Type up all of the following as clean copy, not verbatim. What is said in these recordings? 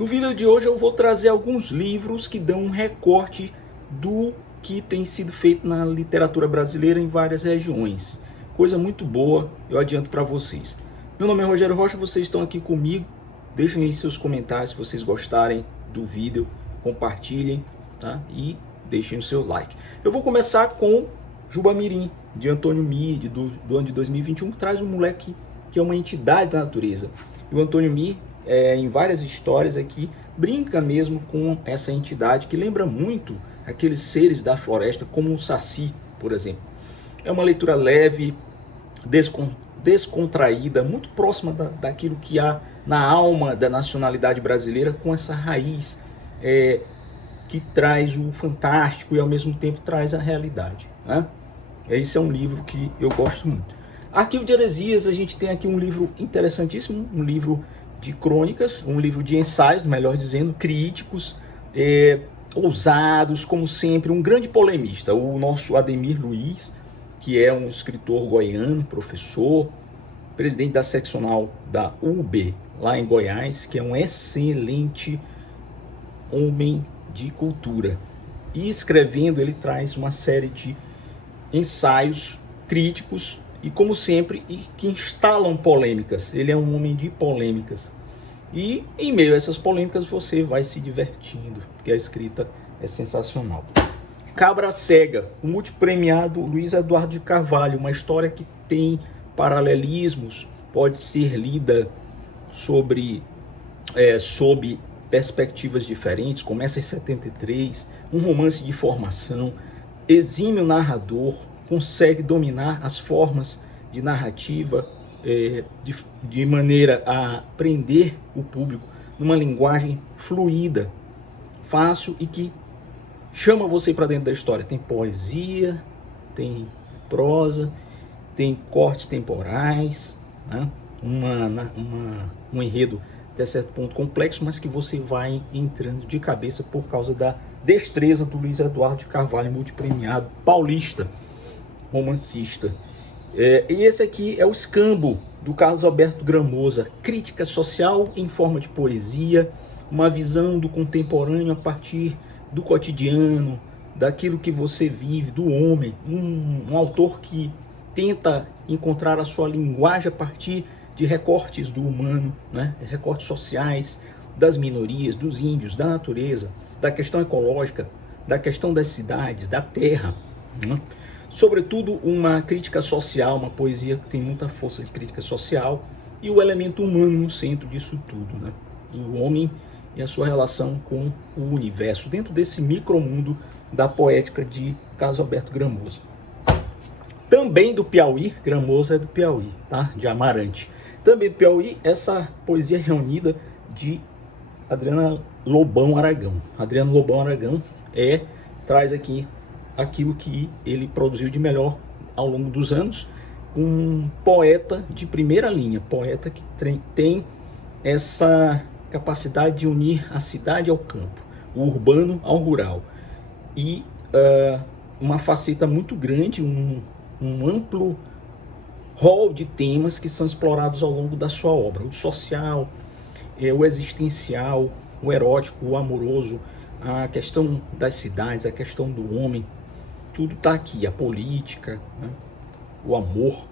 No vídeo de hoje eu vou trazer alguns livros que dão um recorte do que tem sido feito na literatura brasileira em várias regiões. Coisa muito boa, eu adianto para vocês. Meu nome é Rogério Rocha, vocês estão aqui comigo. Deixem aí seus comentários se vocês gostarem do vídeo, compartilhem, tá? E deixem o seu like. Eu vou começar com Jubamirim, de Antônio Mir, do ano de 2021, que traz um moleque que é uma entidade da natureza. E o Antônio Mir, em várias histórias aqui, brinca mesmo com essa entidade que lembra muito aqueles seres da floresta, como o Saci, por exemplo. É uma leitura leve, descontraída, muito próxima daquilo que há na alma da nacionalidade brasileira, com essa raiz que traz o fantástico e ao mesmo tempo traz a realidade, né? Esse é um livro que eu gosto muito. Arquivo de Heresias, a gente tem aqui um livro interessantíssimo, um livro de crônicas, um livro de ensaios, melhor dizendo, críticos, ousados, como sempre, um grande polemista, o nosso Ademir Luiz, que é um escritor goiano, professor, presidente da seccional da UB, lá em Goiás, que é um excelente homem de cultura. E escrevendo, ele traz uma série de ensaios críticos e, como sempre, que instalam polêmicas. Ele é um homem de polêmicas. E em meio a essas polêmicas você vai se divertindo, porque a escrita é sensacional. Cabra Cega, o multipremiado Luiz Eduardo de Carvalho, uma história que tem paralelismos, pode ser lida sob perspectivas diferentes. Começa em 73, um romance de formação, exímio narrador, consegue dominar as formas de narrativa de maneira a prender o público numa linguagem fluida, fácil e que chama você para dentro da história. Tem poesia, tem prosa, tem cortes temporais, né? Um enredo até certo ponto complexo, mas que você vai entrando de cabeça por causa da destreza do Luiz Eduardo de Carvalho, multipremiado, paulista, romancista. E esse aqui é o Escambo, do Carlos Alberto Gramosa, crítica social em forma de poesia, uma visão do contemporâneo a partir do cotidiano, daquilo que você vive, do homem, um autor que tenta encontrar a sua linguagem a partir de recortes do humano, né? Recortes sociais, das minorias, dos índios, da natureza, da questão ecológica, da questão das cidades, da terra, né? Sobretudo uma crítica social, uma poesia que tem muita força de crítica social e o elemento humano no centro disso tudo, né? O homem e a sua relação com o universo, dentro desse micromundo da poética de Carlos Alberto Gramosa. Também do Piauí, Gramosa é do Piauí, tá? De Amarante. Também do Piauí, essa poesia reunida de Adriano Lobão Aragão. Adriano Lobão Aragão traz aqui aquilo que ele produziu de melhor ao longo dos anos, um poeta de primeira linha, poeta que tem essa capacidade de unir a cidade ao campo, o urbano ao rural, e uma faceta muito grande, um amplo rol de temas que são explorados ao longo da sua obra, o social, o existencial, o erótico, o amoroso, a questão das cidades, a questão do homem, tudo está aqui, a política, né? O amor,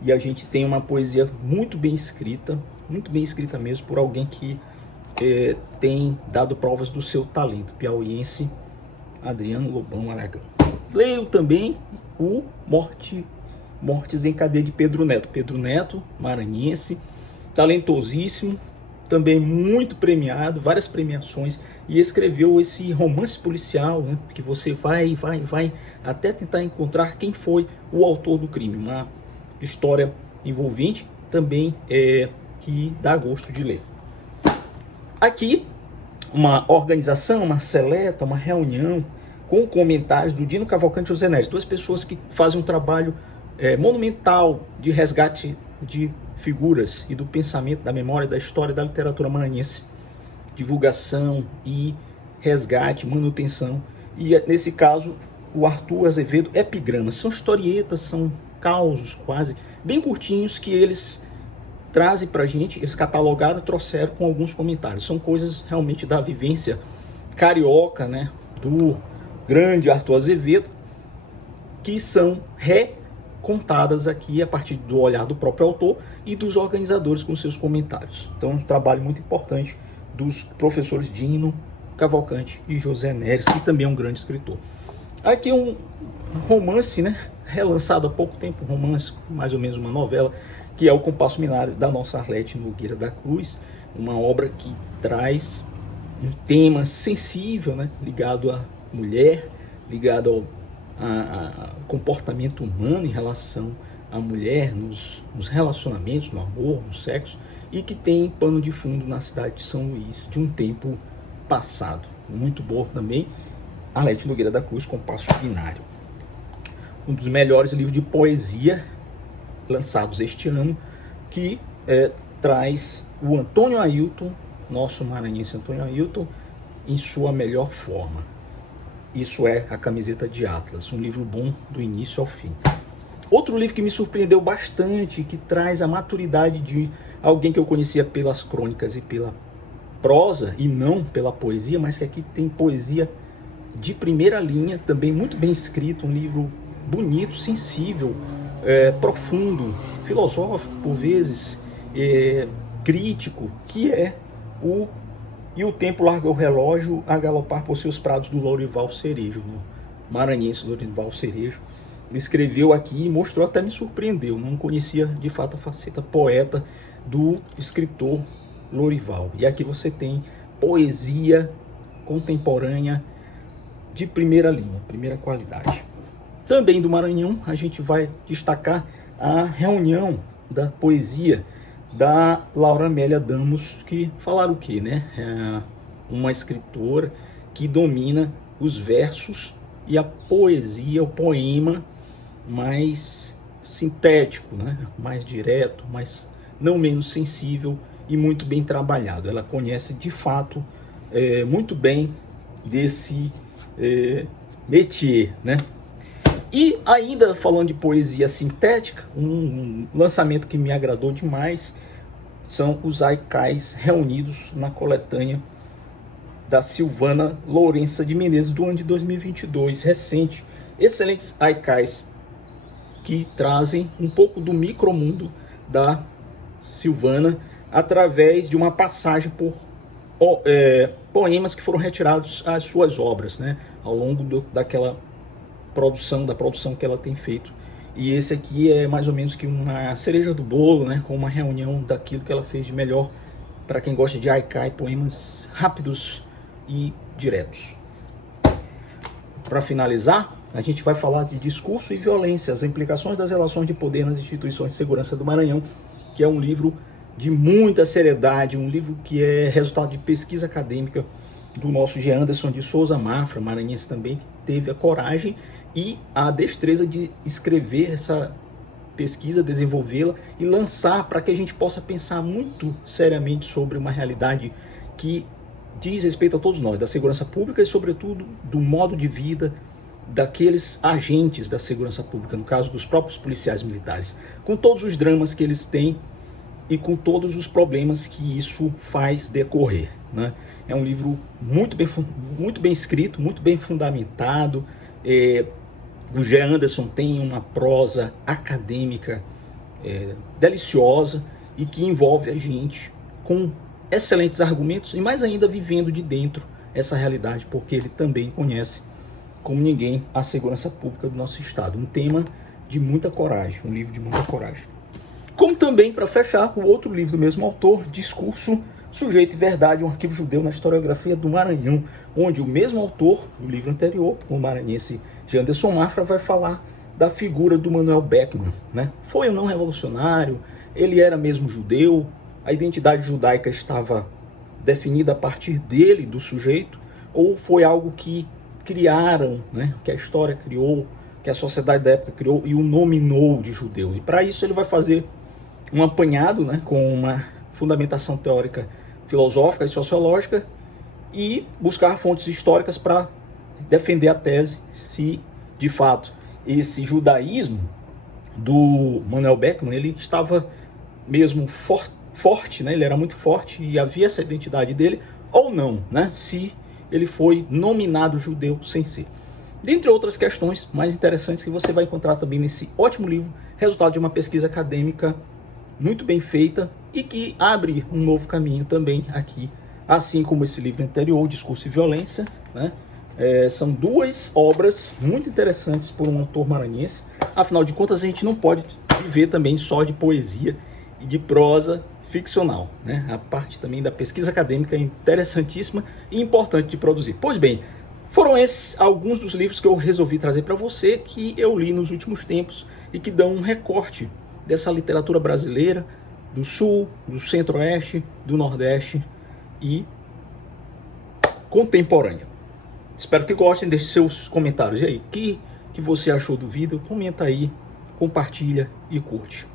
e a gente tem uma poesia muito bem escrita mesmo, por alguém que tem dado provas do seu talento, piauiense, Adriano Lobão Aragão. Leio também o Mortes em Cadeia de Pedro Neto. Pedro Neto, maranhense, talentosíssimo, também muito premiado, várias premiações, e escreveu esse romance policial, né, que você vai até tentar encontrar quem foi o autor do crime. Uma história envolvente, também que dá gosto de ler. Aqui, uma organização, uma seleta, uma reunião com comentários do Dino Cavalcante e José Neves, duas pessoas que fazem um trabalho monumental de resgate de figuras e do pensamento, da memória, da história, da literatura maranhense, divulgação e resgate, manutenção. E nesse caso, o Arthur Azevedo, epigramas, são historietas, são causos quase bem curtinhos que eles trazem para a gente, eles catalogaram e trouxeram com alguns comentários. São coisas realmente da vivência carioca, né, do grande Arthur Azevedo, que são recontadas aqui a partir do olhar do próprio autor e dos organizadores com seus comentários. Então, um trabalho muito importante dos professores Dino Cavalcante e José Neres, que também é um grande escritor. Aqui um romance, né, relançado há pouco tempo, um romance, mais ou menos uma novela, que é O Compasso Minário, da nossa Arlete Nogueira da Cruz, uma obra que traz um tema sensível, né, ligado à mulher, ligado ao comportamento humano em relação à mulher, nos relacionamentos, no amor, no sexo, e que tem pano de fundo na cidade de São Luís, de um tempo passado. Muito bom também, Arlete Nogueira da Cruz, Compasso Binário. Um dos melhores livros de poesia lançados este ano, que traz o Antônio Ailton, nosso maranhense Antônio Ailton, em sua melhor forma. Isso é A Camiseta de Atlas, um livro bom do início ao fim. Outro livro que me surpreendeu bastante, que traz a maturidade de alguém que eu conhecia pelas crônicas e pela prosa, e não pela poesia, mas que aqui tem poesia de primeira linha, também muito bem escrito, um livro bonito, sensível, profundo, filosófico por vezes, crítico, que é E o Tempo Larga o Relógio a Galopar por Seus Prados, do Lourival Cerejo, né? Maranhense Lourival Cerejo. Ele escreveu aqui e mostrou, até me surpreendeu, não conhecia de fato a faceta poeta do escritor Lourival. E aqui você tem poesia contemporânea de primeira linha, primeira qualidade. Também do Maranhão, a gente vai destacar a reunião da poesia da Laura Amélia Damos, que falaram o quê, né? Uma escritora que domina os versos e a poesia, o poema mais sintético, né? Mais direto, mas não menos sensível e muito bem trabalhado. Ela conhece de fato muito bem desse métier, né? E ainda falando de poesia sintética, um lançamento que me agradou demais são os haikais reunidos na coletânea da Silvana Lourença de Menezes, do ano de 2022, recente. Excelentes haikais que trazem um pouco do micromundo da Silvana através de uma passagem por poemas que foram retirados às suas obras, né, ao longo daquela da produção que ela tem feito. E esse aqui é mais ou menos que uma cereja do bolo, né, com uma reunião daquilo que ela fez de melhor para quem gosta de haikai, poemas rápidos e diretos. Para finalizar, a gente vai falar de discurso e violência, as implicações das relações de poder nas instituições de segurança do Maranhão, que é um livro de muita seriedade, um livro que é resultado de pesquisa acadêmica do nosso G. Anderson de Souza Mafra, maranhense também, que teve a coragem e a destreza de escrever essa pesquisa, desenvolvê-la e lançar para que a gente possa pensar muito seriamente sobre uma realidade que diz respeito a todos nós, da segurança pública e, sobretudo, do modo de vida daqueles agentes da segurança pública, no caso dos próprios policiais militares, com todos os dramas que eles têm e com todos os problemas que isso faz decorrer, né? É um livro muito bem escrito, muito bem fundamentado. O G. Anderson tem uma prosa acadêmica deliciosa e que envolve a gente com excelentes argumentos e mais ainda vivendo de dentro essa realidade, porque ele também conhece como ninguém a segurança pública do nosso estado. Um tema de muita coragem, um livro de muita coragem. Como também, para fechar, o outro livro do mesmo autor, Discurso, Sujeito e Verdade, um arquivo judeu na historiografia do Maranhão, onde o mesmo autor, no livro anterior, o maranhense G. Anderson Mafra, vai falar da figura do Manuel Beckmann, né? Foi ou não revolucionário? Ele era mesmo judeu? A identidade judaica estava definida a partir dele, do sujeito? Ou foi algo que criaram, né? Que a história criou, que a sociedade da época criou e o nominou de judeu? E para isso ele vai fazer um apanhado, né? Com uma fundamentação teórica, filosófica e sociológica, e buscar fontes históricas para defender a tese se, de fato, esse judaísmo do Manuel Beckmann ele estava mesmo forte, né? Ele era muito forte e havia essa identidade dele, ou não, né? Se ele foi nominado judeu sem ser. Dentre outras questões mais interessantes que você vai encontrar também nesse ótimo livro, resultado de uma pesquisa acadêmica muito bem feita e que abre um novo caminho também aqui, assim como esse livro anterior, Discurso e Violência, né? São duas obras muito interessantes por um autor maranhense. Afinal de contas, a gente não pode viver também só de poesia e de prosa ficcional, né? A parte também da pesquisa acadêmica é interessantíssima e importante de produzir. Pois bem, foram esses alguns dos livros que eu resolvi trazer para você, que eu li nos últimos tempos e que dão um recorte dessa literatura brasileira, do Sul, do Centro-Oeste, do Nordeste e contemporânea. Espero que gostem, deixe seus comentários. E aí, o que você achou do vídeo? Comenta aí, compartilha e curte.